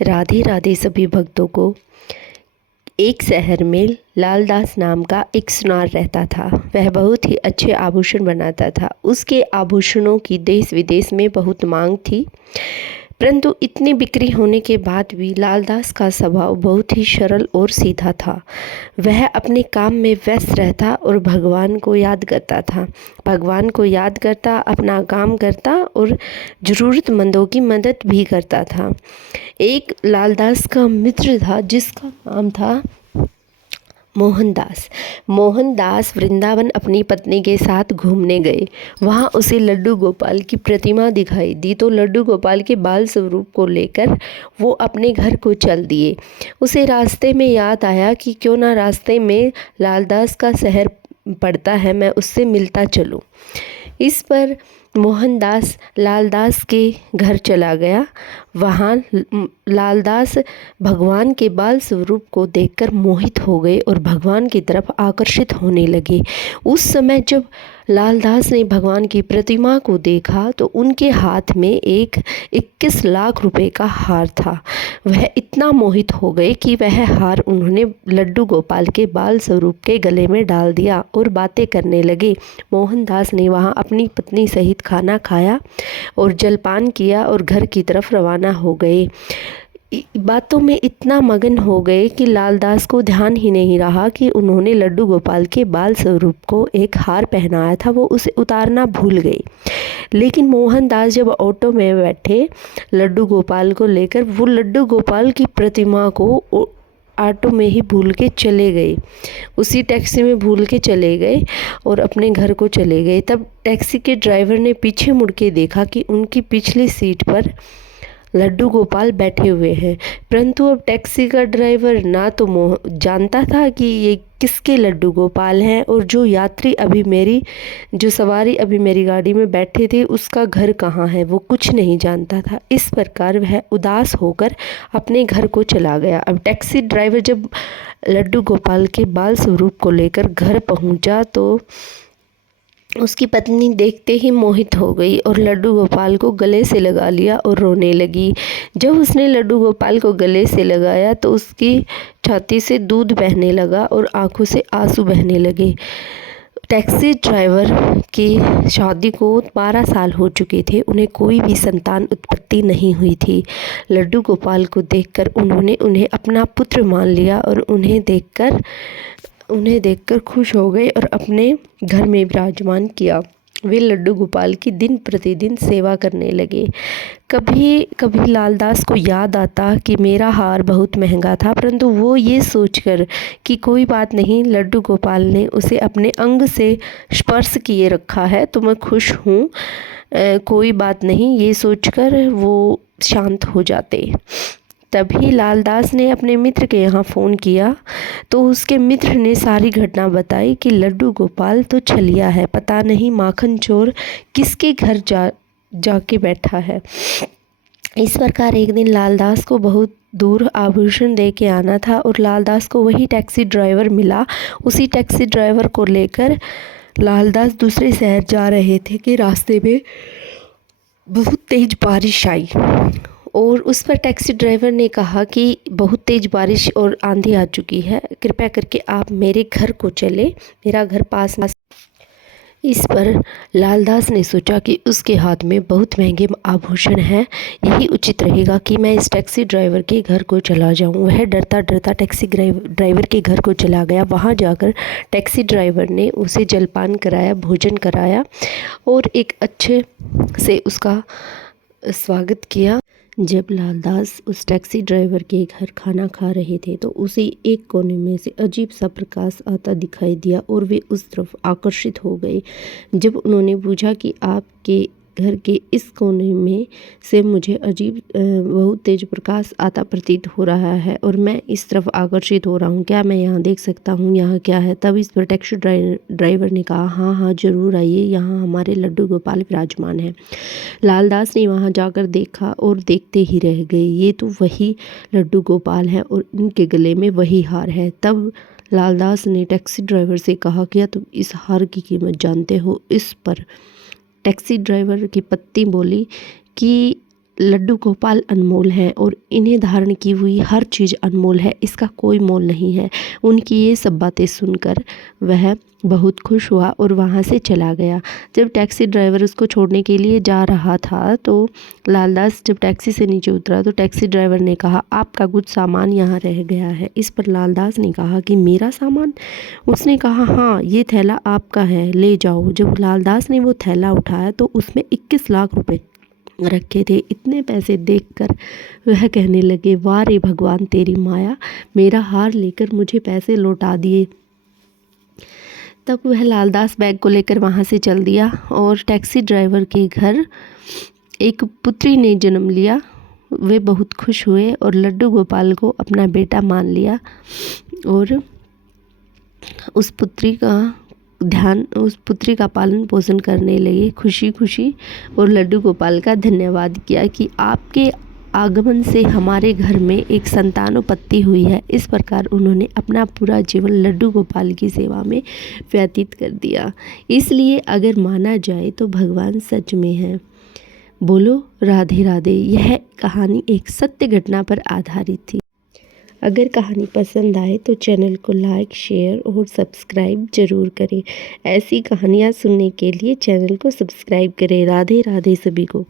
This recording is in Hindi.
राधे राधे सभी भक्तों को। एक शहर में लालदास नाम का एक सुनार रहता था। वह बहुत ही अच्छे आभूषण बनाता था। उसके आभूषणों की देश विदेश में बहुत मांग थी, परंतु इतनी बिक्री होने के बाद भी लालदास का स्वभाव बहुत ही सरल और सीधा था। वह अपने काम में व्यस्त रहता और भगवान को याद करता था। भगवान को याद करता, अपना काम करता और ज़रूरतमंदों की मदद भी करता था। एक लालदास का मित्र था जिसका नाम था मोहनदास। मोहनदास वृंदावन अपनी पत्नी के साथ घूमने गए। वहाँ उसे लड्डू गोपाल की प्रतिमा दिखाई दी तो लड्डू गोपाल के बाल स्वरूप को लेकर वो अपने घर को चल दिए। उसे रास्ते में याद आया कि क्यों ना रास्ते में लालदास का शहर पड़ता है, मैं उससे मिलता चलूँ। इस पर मोहनदास लालदास के घर चला गया। वहाँ लालदास भगवान के बाल स्वरूप को देखकर मोहित हो गए और भगवान की तरफ आकर्षित होने लगे। उस समय जब लालदास ने भगवान की प्रतिमा को देखा तो उनके हाथ में एक 21 लाख रुपए का हार था। वह इतना मोहित हो गए कि वह हार उन्होंने लड्डू गोपाल के बाल स्वरूप के गले में डाल दिया और बातें करने लगे। मोहनदास ने वहाँ अपनी पत्नी सहित खाना खाया और जलपान किया और घर की तरफ रवाना हो गए। बातों में इतना मगन हो गए कि लालदास को ध्यान ही नहीं रहा कि उन्होंने लड्डू गोपाल के बाल स्वरूप को एक हार पहनाया था, वो उसे उतारना भूल गए। लेकिन मोहनदास जब ऑटो में बैठे लड्डू गोपाल को लेकर, वो लड्डू गोपाल की प्रतिमा को ऑटो में ही भूल के चले गए। उसी टैक्सी में भूल के चले गए और अपने घर को चले गए। तब टैक्सी के ड्राइवर ने पीछे मुड़ के देखा कि उनकी पिछली सीट पर लड्डू गोपाल बैठे हुए हैं, परंतु अब टैक्सी का ड्राइवर ना तो जानता था कि ये किसके लड्डू गोपाल हैं और जो सवारी अभी मेरी गाड़ी में बैठे थे उसका घर कहाँ है, वो कुछ नहीं जानता था। इस प्रकार वह उदास होकर अपने घर को चला गया। अब टैक्सी ड्राइवर जब लड्डू गोपाल के बाल स्वरूप को लेकर घर पहुँचा तो उसकी पत्नी देखते ही मोहित हो गई और लड्डू गोपाल को गले से लगा लिया और रोने लगी। जब उसने लड्डू गोपाल को गले से लगाया तो उसकी छाती से दूध बहने लगा और आंखों से आंसू बहने लगे। टैक्सी ड्राइवर की शादी को 12 साल हो चुके थे, उन्हें कोई भी संतान उत्पत्ति नहीं हुई थी। लड्डू गोपाल को देखकर उन्हें अपना पुत्र मान लिया और उन्हें देखकर खुश हो गए और अपने घर में विराजमान किया। वे लड्डू गोपाल की दिन प्रतिदिन सेवा करने लगे। कभी कभी लालदास को याद आता कि मेरा हार बहुत महंगा था, परंतु वो ये सोचकर कि कोई बात नहीं, लड्डू गोपाल ने उसे अपने अंग से स्पर्श किए रखा है तो मैं खुश हूँ, कोई बात नहीं, ये सोचकर वो शांत हो जाते। तभी लालदास ने अपने मित्र के यहाँ फ़ोन किया तो उसके मित्र ने सारी घटना बताई कि लड्डू गोपाल तो छलिया है, पता नहीं माखन चोर किसके घर जाके बैठा है। इस प्रकार एक दिन लालदास को बहुत दूर आभूषण दे के आना था और लालदास को वही टैक्सी ड्राइवर मिला। उसी टैक्सी ड्राइवर को लेकर लालदास दूसरे शहर जा रहे थे कि रास्ते में बहुत तेज़ बारिश आई और उस पर टैक्सी ड्राइवर ने कहा कि बहुत तेज़ बारिश और आंधी आ चुकी है, कृपया करके आप मेरे घर को चले, मेरा घर पास। इस पर लालदास ने सोचा कि उसके हाथ में बहुत महंगे आभूषण हैं, यही उचित रहेगा कि मैं इस टैक्सी ड्राइवर के घर को चला जाऊं। वह डरता डरता टैक्सी ड्राइवर के घर को चला गया। वहां जाकर टैक्सी ड्राइवर ने उसे जलपान कराया, भोजन कराया और एक अच्छे से उसका स्वागत किया। जब लालदास उस टैक्सी ड्राइवर के घर खाना खा रहे थे तो उसे एक कोने में से अजीब सा प्रकाश आता दिखाई दिया और वे उस तरफ आकर्षित हो गए। जब उन्होंने पूछा कि आपके घर के इस कोने में से मुझे अजीब बहुत तेज प्रकाश आता प्रतीत हो रहा है और मैं इस तरफ आकर्षित हो रहा हूँ, क्या मैं यहाँ देख सकता हूँ, यहाँ क्या है? तब इस पर टैक्सी ड्राइवर ने कहा, हाँ हाँ ज़रूर आइए, यहाँ हमारे लड्डू गोपाल विराजमान है। लालदास ने वहाँ जाकर देखा और देखते ही रह गए, ये तो वही लड्डू गोपाल हैं और इनके गले में वही हार है। तब लालदास ने टैक्सी ड्राइवर से कहा, क्या तुम इस हार की कीमत जानते हो? इस पर टैक्सी ड्राइवर की पत्नी बोली कि लड्डू गोपाल अनमोल हैं और इन्हें धारण की हुई हर चीज़ अनमोल है, इसका कोई मोल नहीं है। उनकी ये सब बातें सुनकर वह बहुत खुश हुआ और वहाँ से चला गया। जब टैक्सी ड्राइवर उसको छोड़ने के लिए जा रहा था तो लालदास जब टैक्सी से नीचे उतरा तो टैक्सी ड्राइवर ने कहा, आपका कुछ सामान यहाँ रह गया है। इस पर लालदास ने कहा कि मेरा सामान? उसने कहा, हाँ, ये थैला आपका है, ले जाओ। जब लालदास ने वो थैला उठाया तो उसमें 21 लाख रुपए रखे थे। इतने पैसे देखकर वह कहने लगे, वाह रे भगवान तेरी माया, मेरा हार लेकर मुझे पैसे लौटा दिए। तब वह लालदास बैग को लेकर वहाँ से चल दिया और टैक्सी ड्राइवर के घर एक पुत्री ने जन्म लिया। वे बहुत खुश हुए और लड्डू गोपाल को अपना बेटा मान लिया और उस पुत्री का पालन पोषण करने लगे खुशी खुशी और लड्डू गोपाल का धन्यवाद किया कि आपके आगमन से हमारे घर में एक संतानोत्पत्ति हुई है। इस प्रकार उन्होंने अपना पूरा जीवन लड्डू गोपाल की सेवा में व्यतीत कर दिया। इसलिए अगर माना जाए तो भगवान सच में है। बोलो राधे राधे। यह कहानी एक सत्य घटना पर आधारित थी। अगर कहानी पसंद आए तो चैनल को लाइक, शेयर और सब्सक्राइब जरूर करें। ऐसी कहानियाँ सुनने के लिए चैनल को सब्सक्राइब करें। राधे राधे सभी को।